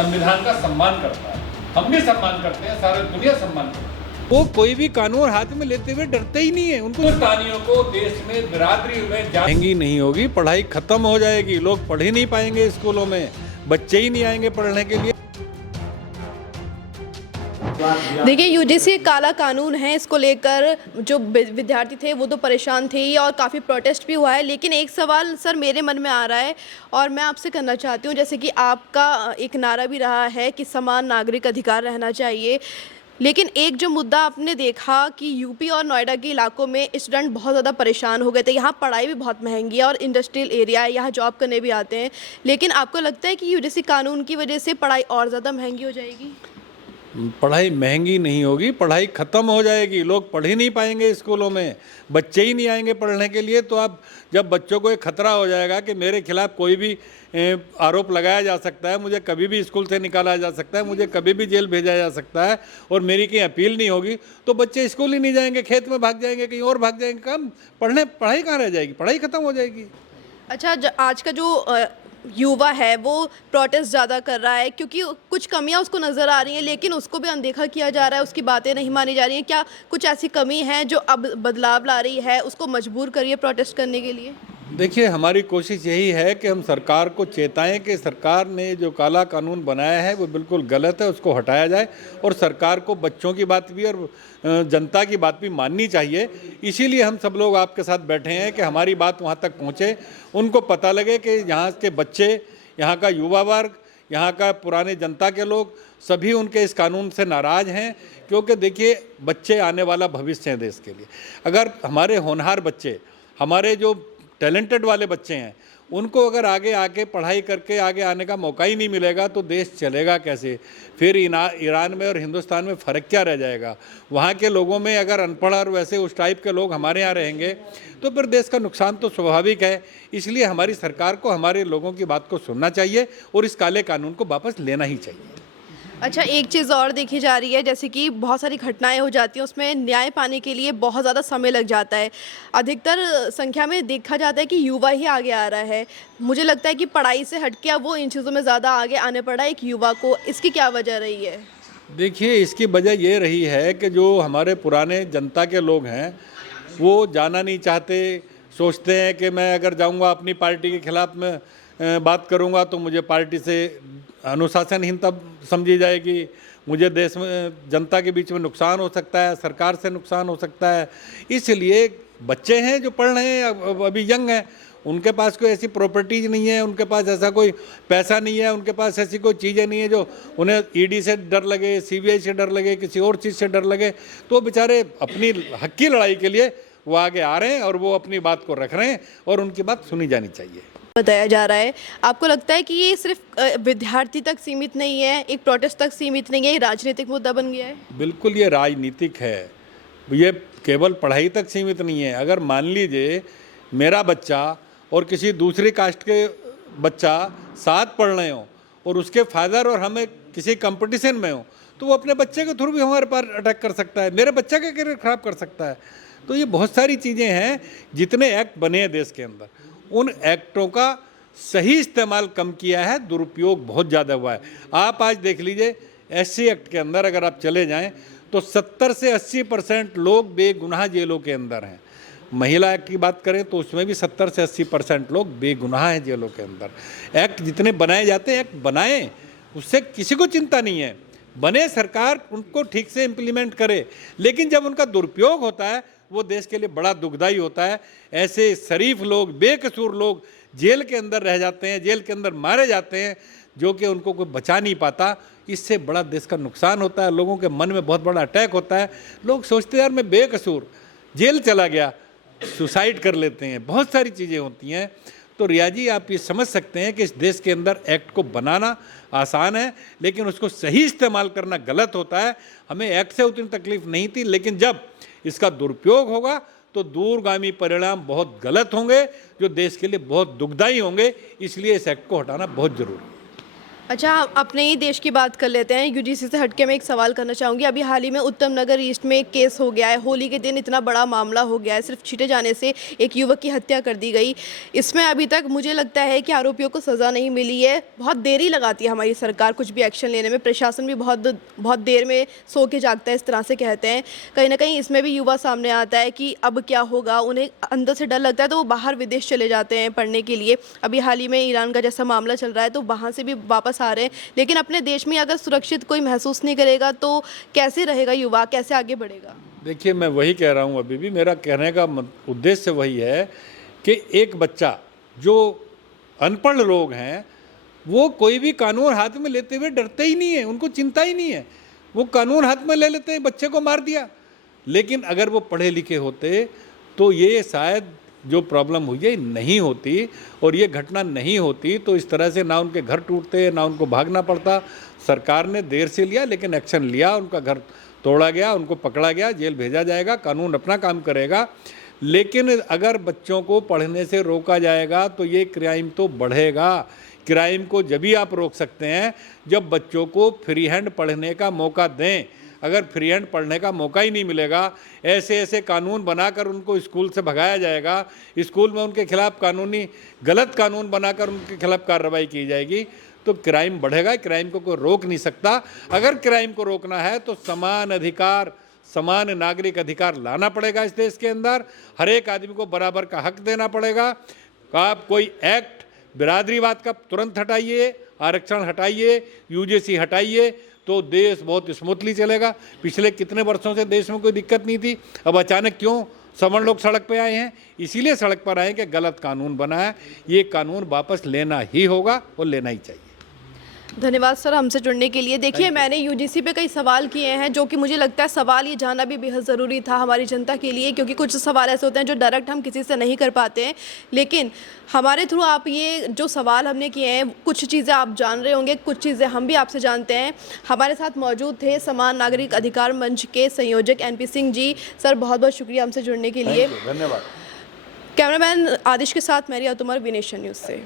संविधान का सम्मान करता है। हम भी सम्मान करते हैं, सारी दुनिया सम्मान करती है। वो कोई भी कानून हाथ में लेते हुए डरते ही नहीं है। उनको हिंदुस्तानियों को देश में बिरादरी में महंगी नहीं होगी, पढ़ाई खत्म हो जाएगी, लोग पढ़ ही नहीं पाएंगे स्कूलों में, बच्चे ही नहीं आएंगे पढ़ने के लिए। देखिए, यूजीसी काला कानून है, इसको लेकर जो विद्यार्थी थे वो तो परेशान थे ही और काफ़ी प्रोटेस्ट भी हुआ है। लेकिन एक सवाल सर मेरे मन में आ रहा है और मैं आपसे करना चाहती हूँ, जैसे कि आपका एक नारा भी रहा है कि समान नागरिक अधिकार रहना चाहिए, लेकिन एक जो मुद्दा आपने देखा कि यूपी और नोएडा के इलाकों में स्टूडेंट बहुत ज़्यादा परेशान हो गए थे। यहाँ पढ़ाई भी बहुत महंगी है और इंडस्ट्रियल एरिया है, यहाँ जॉब करने भी आते हैं। लेकिन आपको लगता है कि यूजीसी कानून की वजह से पढ़ाई और ज़्यादा महंगी हो जाएगी? पढ़ाई महंगी नहीं होगी, पढ़ाई खत्म हो जाएगी, लोग पढ़ ही नहीं पाएंगे स्कूलों में, बच्चे ही नहीं आएंगे पढ़ने के लिए। तो अब जब बच्चों को एक खतरा हो जाएगा कि मेरे खिलाफ कोई भी आरोप लगाया जा सकता है, मुझे कभी भी स्कूल से निकाला जा सकता है, मुझे कभी भी जेल भेजा जा सकता है और मेरी कहीं अपील नहीं होगी, तो बच्चे स्कूल ही नहीं जाएंगे, खेत में भाग जाएंगे, कहीं और भाग जाएंगे। कम पढ़ाई कहाँ रह जाएगी, पढ़ाई खत्म हो जाएगी। अच्छा, आज का जो युवा है वो प्रोटेस्ट ज़्यादा कर रहा है क्योंकि कुछ कमियां उसको नज़र आ रही हैं, लेकिन उसको भी अनदेखा किया जा रहा है, उसकी बातें नहीं मानी जा रही हैं। क्या कुछ ऐसी कमी है जो अब बदलाव ला रही है, उसको मजबूर करिए प्रोटेस्ट करने के लिए? देखिए, हमारी कोशिश यही है कि हम सरकार को चेताएं कि सरकार ने जो काला कानून बनाया है वो बिल्कुल गलत है, उसको हटाया जाए। और सरकार को बच्चों की बात भी और जनता की बात भी माननी चाहिए। इसीलिए हम सब लोग आपके साथ बैठे हैं कि हमारी बात वहाँ तक पहुँचे, उनको पता लगे कि यहाँ के बच्चे, यहाँ का युवा वर्ग, यहाँ का पुराने जनता के लोग सभी उनके इस कानून से नाराज़ हैं। क्योंकि देखिए, बच्चे आने वाला भविष्य हैं देश के लिए। अगर हमारे होनहार बच्चे, हमारे जो टैलेंटेड वाले बच्चे हैं, उनको अगर आगे आके पढ़ाई करके आगे आने का मौका ही नहीं मिलेगा तो देश चलेगा कैसे? फिर ईरान में और हिंदुस्तान में फ़र्क क्या रह जाएगा? वहाँ के लोगों में अगर अनपढ़ और वैसे उस टाइप के लोग हमारे यहाँ रहेंगे तो फिर देश का नुकसान तो स्वाभाविक है। इसलिए हमारी सरकार को हमारे लोगों की बात को सुनना चाहिए और इस काले कानून को वापस लेना ही चाहिए। अच्छा, एक चीज़ और देखी जा रही है, जैसे कि बहुत सारी घटनाएं हो जाती हैं, उसमें न्याय पाने के लिए बहुत ज़्यादा समय लग जाता है। अधिकतर संख्या में देखा जाता है कि युवा ही आगे आ रहा है। मुझे लगता है कि पढ़ाई से हट के अब वो इन चीज़ों में ज़्यादा आगे आने पड़ा है एक युवा को। इसकी क्या वजह रही है? देखिए, इसकी वजह ये रही है कि जो हमारे पुराने जनता के लोग हैं वो जाना नहीं चाहते, सोचते हैं कि मैं अगर जाऊंगा अपनी पार्टी के खिलाफ में बात करूंगा तो मुझे पार्टी से अनुशासनहीनता समझी जाएगी, मुझे देश में जनता के बीच में नुकसान हो सकता है, सरकार से नुकसान हो सकता है। इसलिए बच्चे हैं जो पढ़ रहे हैं, अभी यंग हैं, उनके पास कोई ऐसी प्रॉपर्टीज नहीं है, उनके पास ऐसा कोई पैसा नहीं है, उनके पास ऐसी कोई चीज़ें नहीं है जो उन्हें ईडी से डर लगे, सीबीआई से डर लगे, किसी और चीज़ से डर लगे। तो बेचारे अपनी हक की लड़ाई के लिए वो आगे आ रहे हैं और वो अपनी बात को रख रहे हैं और उनकी बात सुनी जानी चाहिए। बताया जा रहा है, आपको लगता है कि ये सिर्फ विद्यार्थी तक सीमित नहीं है, एक प्रोटेस्ट तक सीमित नहीं है, ये राजनीतिक मुद्दा बन गया है? बिल्कुल, ये राजनीतिक है, ये केवल पढ़ाई तक सीमित नहीं है। अगर मान लीजिए मेरा बच्चा और किसी दूसरी कास्ट के बच्चा साथ पढ़ रहे हो और उसके फादर और हमें किसी कंपटीशन में हो, तो वो अपने बच्चे के थ्रू भी हमारे पर अटैक कर सकता है, मेरे बच्चे का करियर खराब कर सकता है। तो ये बहुत सारी चीज़ें हैं। जितने एक्ट बने हैं देश के अंदर, उन एक्टों का सही इस्तेमाल कम किया है, दुरुपयोग बहुत ज़्यादा हुआ है। आप आज देख लीजिए, एससी एक्ट के अंदर अगर आप चले जाएं तो 70 से 80% लोग बेगुनाह जेलों के अंदर हैं। महिला एक्ट की बात करें तो उसमें भी 70 से 80% लोग बेगुनाह हैं जेलों के अंदर। एक्ट जितने बनाए जाते हैं, एक्ट बनाएं, उससे किसी को चिंता नहीं है, बने, सरकार उनको ठीक से इम्प्लीमेंट करे। लेकिन जब उनका दुरुपयोग होता है वो देश के लिए बड़ा दुखदाई होता है। ऐसे शरीफ लोग, बेकसूर लोग जेल के अंदर रह जाते हैं, जेल के अंदर मारे जाते हैं, जो कि उनको कोई बचा नहीं पाता। इससे बड़ा देश का नुकसान होता है, लोगों के मन में बहुत बड़ा अटैक होता है। लोग सोचते हैं यार मैं बेकसूर, जेल चला गया, सुसाइड कर लेते हैं, बहुत सारी चीज़ें होती हैं। तो रिया जी, आप ये समझ सकते हैं कि इस देश के अंदर एक्ट को बनाना आसान है, लेकिन उसको सही इस्तेमाल करना गलत होता है। हमें एक्ट से उतनी तकलीफ नहीं थी, लेकिन जब इसका दुरुपयोग होगा तो दूरगामी परिणाम बहुत गलत होंगे, जो देश के लिए बहुत दुखदाई होंगे। इसलिए इस एक्ट को हटाना बहुत जरूरी है। अच्छा, हम अपने ही देश की बात कर लेते हैं। यूजीसी से हटके मैं एक सवाल करना चाहूँगी। अभी हाल ही में उत्तम नगर ईस्ट में एक केस हो गया है। होली के दिन इतना बड़ा मामला हो गया है, सिर्फ छींटे जाने से एक युवक की हत्या कर दी गई। इसमें अभी तक मुझे लगता है कि आरोपियों को सज़ा नहीं मिली है। बहुत देरी लगाती है हमारी सरकार कुछ भी एक्शन लेने में। प्रशासन भी बहुत देर में सो के जागता है, इस तरह से कहते हैं। कहीं ना कहीं इसमें भी युवा सामने आता है कि अब क्या होगा। उन्हें अंदर से डर लगता है तो वो बाहर विदेश चले जाते हैं पढ़ने के लिए। अभी हाल ही में ईरान का जैसा मामला चल रहा है तो वहाँ से भी वापस आ रहे हैं। लेकिन अपने देश में अगर सुरक्षित कोई महसूस नहीं करेगा तो कैसे रहेगा युवा, कैसे आगे बढ़ेगा? देखिए, मैं वही कह रहा हूँ, अभी भी मेरा कहने का उद्देश्य वही है कि एक बच्चा जो अनपढ़ लोग हैं वो कोई भी कानून हाथ में लेते हुए डरते ही नहीं है, उनको चिंता ही नहीं है। वो कानून हाथ में ले लेते हैं, बच्चे को मार दिया। लेकिन अगर वो पढ़े लिखे होते तो ये शायद जो प्रॉब्लम हुई है नहीं होती और ये घटना नहीं होती। तो इस तरह से ना उनके घर टूटते, ना उनको भागना पड़ता। सरकार ने देर से लिया लेकिन एक्शन लिया, उनका घर तोड़ा गया, उनको पकड़ा गया, जेल भेजा जाएगा, कानून अपना काम करेगा। लेकिन अगर बच्चों को पढ़ने से रोका जाएगा तो ये क्राइम तो बढ़ेगा। क्राइम को जब भी आप रोक सकते हैं जब बच्चों को फ्री हैंड पढ़ने का मौका दें। अगर फ्री हैंड पढ़ने का मौका ही नहीं मिलेगा, ऐसे ऐसे कानून बनाकर उनको स्कूल से भगाया जाएगा, स्कूल में उनके खिलाफ कानूनी गलत कानून बनाकर उनके खिलाफ कार्रवाई की जाएगी, तो क्राइम बढ़ेगा। क्राइम को कोई रोक नहीं सकता। अगर क्राइम को रोकना है तो समान अधिकार, समान नागरिक अधिकार लाना पड़ेगा इस देश के अंदर। हर एक आदमी को बराबर का हक देना पड़ेगा। आप कोई एक्ट बिरादरीवाद का तुरंत हटाइए, आरक्षण हटाइए, यूजीसी हटाइए, तो देश बहुत स्मूथली चलेगा। पिछले कितने वर्षों से देश में कोई दिक्कत नहीं थी, अब अचानक क्यों सवर्ण लोग सड़क पे आए हैं? इसीलिए सड़क पर आए कि गलत कानून बना है। ये कानून वापस लेना ही होगा और लेना ही चाहिए। धन्यवाद सर हमसे जुड़ने के लिए। देखिए, मैंने यूजीसी पे कई सवाल किए हैं जो कि मुझे लगता है सवाल ये जानना भी बेहद ज़रूरी था हमारी जनता के लिए, क्योंकि कुछ सवाल ऐसे होते हैं जो डायरेक्ट हम किसी से नहीं कर पाते हैं। लेकिन हमारे थ्रू आप ये जो सवाल हमने किए हैं, कुछ चीज़ें आप जान रहे होंगे, कुछ चीज़ें हम भी आपसे जानते हैं। हमारे साथ मौजूद थे समान नागरिक अधिकार मंच के संयोजक NP सिंह जी। सर बहुत बहुत शुक्रिया हमसे जुड़ने के लिए। धन्यवाद। कैमरामैन आदिश के साथ मैरी अतुमर, वी नेशन न्यूज़ से।